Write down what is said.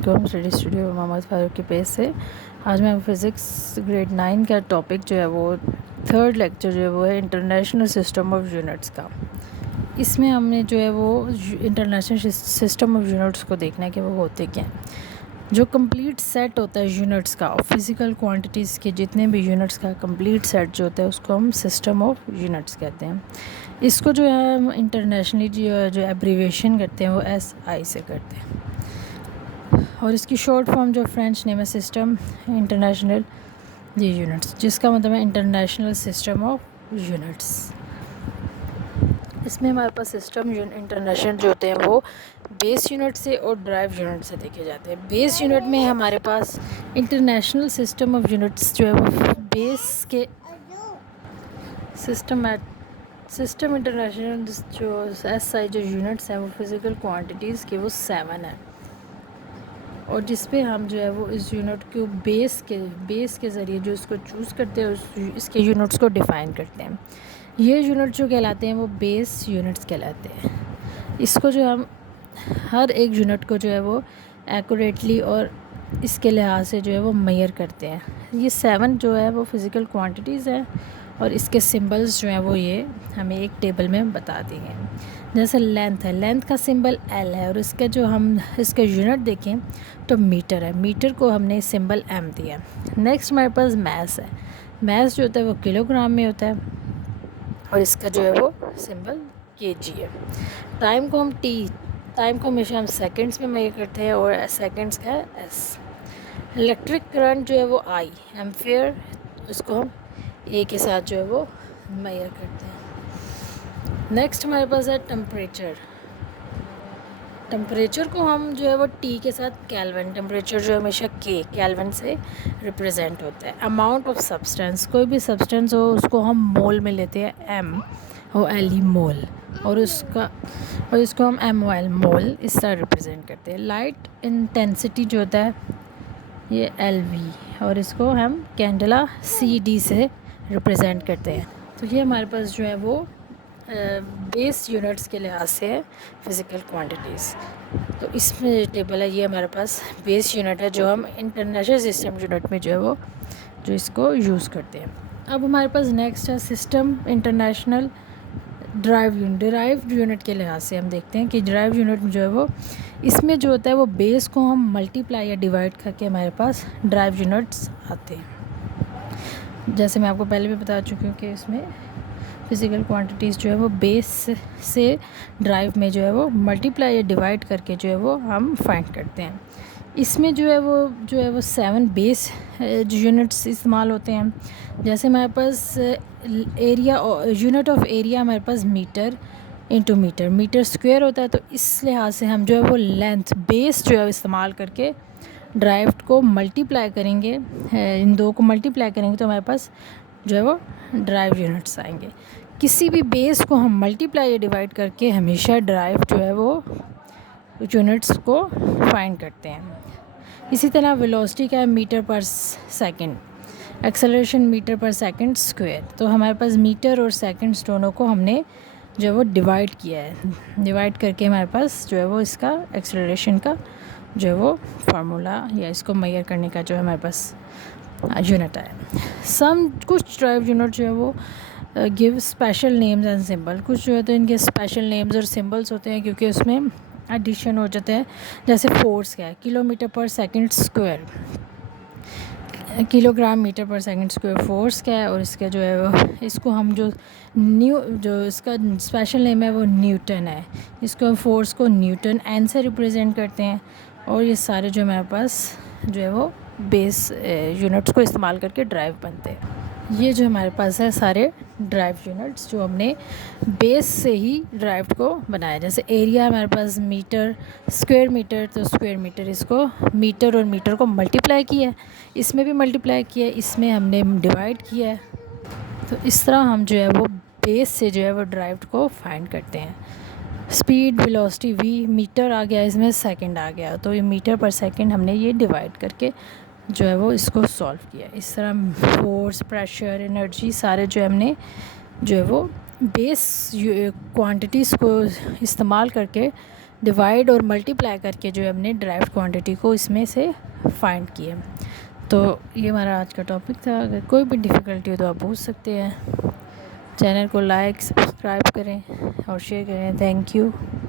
वालेकुम स्टूडियो मोहम्मद फ़ारूक के पेज से। आज मैं फ़िज़िक्स ग्रेड 9 का टॉपिक जो है वो थर्ड लेक्चर जो है वो है इंटरनेशनल सिस्टम ऑफ यूनिट्स का। इसमें हमने जो है वो इंटरनेशनल सिस्टम ऑफ यूनिट्स को देखना है कि वो होते क्या हैं। जो कंप्लीट सेट होता है यूनिट्स का और फिज़िकल क्वांटिटीज़ के जितने भी यूनिट्स का कंप्लीट सेट जो होता है उसको हम सिस्टम ऑफ यूनिट्स कहते हैं। इसको जो है हम इंटरनेशनली जो एब्रीविएशन करते हैं वो SI से करते हैं और इसकी शॉर्ट फॉर्म जो फ्रेंच नेम है सिस्टम इंटरनेशनल यूनिट्स, जिसका मतलब है इंटरनेशनल सिस्टम ऑफ यूनिट्स। इसमें हमारे पास सिस्टम इंटरनेशनल जो होते हैं वो बेस यूनिट से और ड्राइव यूनिट से देखे जाते हैं। बेस यूनिट में हमारे पास इंटरनेशनल सिस्टम ऑफ यूनिट्स जो है वो बेस के सिस्टम इंटरनेशनल जो SI जो यूनिट्स हैं वो फिज़िकल क्वांटिटीज़ के वो 7 हैं और जिस पे हम जो है वो इस यूनिट को बेस के ज़रिए जो इसको चूज़ करते हैं इसके यूनिट्स को डिफ़ाइन करते हैं। ये यूनिट जो कहलाते हैं वो बेस यूनिट्स कहलाते हैं। इसको जो हम हर एक यूनिट को जो है वो एक्यूरेटली और इसके लिहाज से जो है वो मेजर करते हैं। ये 7 जो है वो फिज़िकल क्वांटिटीज़ हैं और इसके सिंबल्स जो हैं वो ये हमें एक टेबल में बता दिए हैं। जैसे लेंथ है, लेंथ का सिंबल L है और इसका जो हम इसका यूनिट देखें तो मीटर है, मीटर को हमने सिंबल M दिया है। नेक्स्ट हमारे पास मैस है, मैस जो होता है वो किलोग्राम में होता है और इसका जो है वो सिंबल kg है। टाइम को हम टाइम को हमेशा हम सेकंड्स में मेजर करते हैं और सेकंड्स का है S। इलेक्ट्रिक करंट जो है वो I एम्पियर, उसको हम A के साथ जो है वो मेजर करते हैं। नेक्स्ट हमारे पास है टेम्परेचर। टेम्परेचर को हम जो है वो T के साथ केल्विन, टेम्परेचर जो हमेशा केल्विन से रिप्रेजेंट होता है। अमाउंट ऑफ सब्सटेंस, कोई भी सब्सटेंस हो उसको हम मोल में लेते हैं, M और LE मोल, और इसको हम MOL मोल इस तरह रिप्रेजेंट करते हैं। लाइट इंटेंसिटी जो होता है ये LV और इसको हम कैंडेला CD से रिप्रेजेंट करते हैं। तो ये हमारे पास जो है वो बेस यूनिट्स के लिहाज से है फिज़िकल क्वांटिटीज़। तो इसमें टेबल है, ये हमारे पास बेस यूनिट है जो हम इंटरनेशनल सिस्टम यूनिट में जो है वो जो इसको यूज़ करते हैं। अब हमारे पास नेक्स्ट है सिस्टम इंटरनेशनल डिराइव्ड यूनिट के लिहाज से हम देखते हैं कि डिराइव्ड यूनिट जो है वो इसमें जो होता है वो बेस को हम मल्टीप्लाई या डिवाइड करके हमारे पास डिराइव्ड यूनिट्स आते हैं। जैसे मैं आपको पहले भी बता चुकी हूँ कि इसमें फिज़िकल क्वांटिटीज़ जो है वो बेस से ड्राइव में जो है वो मल्टीप्लाई या डिवाइड करके जो है वो हम फाइंड करते हैं। इसमें जो है वो 7 बेस यूनिट्स इस्तेमाल होते हैं। जैसे हमारे पास एरिया, यूनिट ऑफ एरिया हमारे पास मीटर इंटू मीटर स्क्वायर होता है। तो इस लिहाज से हम जो है वो लेंथ बेस जो है इस्तेमाल करके ड्राइव को मल्टीप्लाई करेंगे, इन दो को मल्टीप्लाई करेंगे तो हमारे पास जो है वो ड्राइव यूनिट्स आएंगे। किसी भी बेस को हम मल्टीप्लाई या डिवाइड करके हमेशा ड्राइव जो है वो यूनिट्स को फाइंड करते हैं। इसी तरह वेलोसिटी का है मीटर पर सेकंड, एक्सेलरेशन मीटर पर सेकंड स्क्वायर। तो हमारे पास मीटर और सेकंड्स दोनों को हमने जो है वो डिवाइड किया है, डिवाइड करके हमारे पास जो है वो इसका एक्सेलरेशन का जो है वो फार्मूला या इसको मेजर करने का जो है हमारे पास यूनिट है। कुछ ड्राइव यूनिट जो है वो give special names and symbol, कुछ जो है तो इनके स्पेशल नेम्स और सिंबल्स होते हैं क्योंकि उसमें एडिशन हो जाते हैं। जैसे फोर्स क्या है, किलोमीटर पर सेकंड स्क्वायर, किलोग्राम मीटर पर सेकंड स्क्वायर फोर्स क्या है, और इसका जो है वो इसको हम जो इसका स्पेशल नेम है वो न्यूटन है। इसको हम फोर्स को न्यूटन N से रिप्रेजेंट करते हैं। और ये सारे जो हमारे पास जो है वो बेस यूनिट्स को इस्तेमाल करके ड्राइव बनते हैं। ये जो हमारे पास है सारे ड्राइव यूनिट्स जो हमने बेस से ही ड्राइव को बनाया। जैसे एरिया हमारे पास मीटर, स्क्वायर मीटर, तो स्क्वायर मीटर इसको मीटर और मीटर को मल्टीप्लाई किया है, इसमें भी मल्टीप्लाई किया है, इसमें हमने डिवाइड किया है। तो इस तरह हम जो है वो बेस से जो है वो ड्राइव को फाइंड करते हैं। स्पीड, वेलोसिटी V मीटर आ गया, इसमें सेकंड आ गया, तो ये मीटर पर सेकंड हमने ये डिवाइड करके जो है वो इसको सॉल्व किया। इस तरह फोर्स, प्रेशर, एनर्जी सारे जो हमने जो है वो बेस क्वांटिटीज़ को इस्तेमाल करके डिवाइड और मल्टीप्लाई करके जो है हमने ड्राइव्ड क्वांटिटी को इसमें से फाइंड किया। तो ये हमारा आज का टॉपिक था। अगर कोई भी डिफ़िकल्टी हो तो आप पूछ सकते हैं। चैनल को लाइक सब्सक्राइब करें और शेयर करें। Thank you.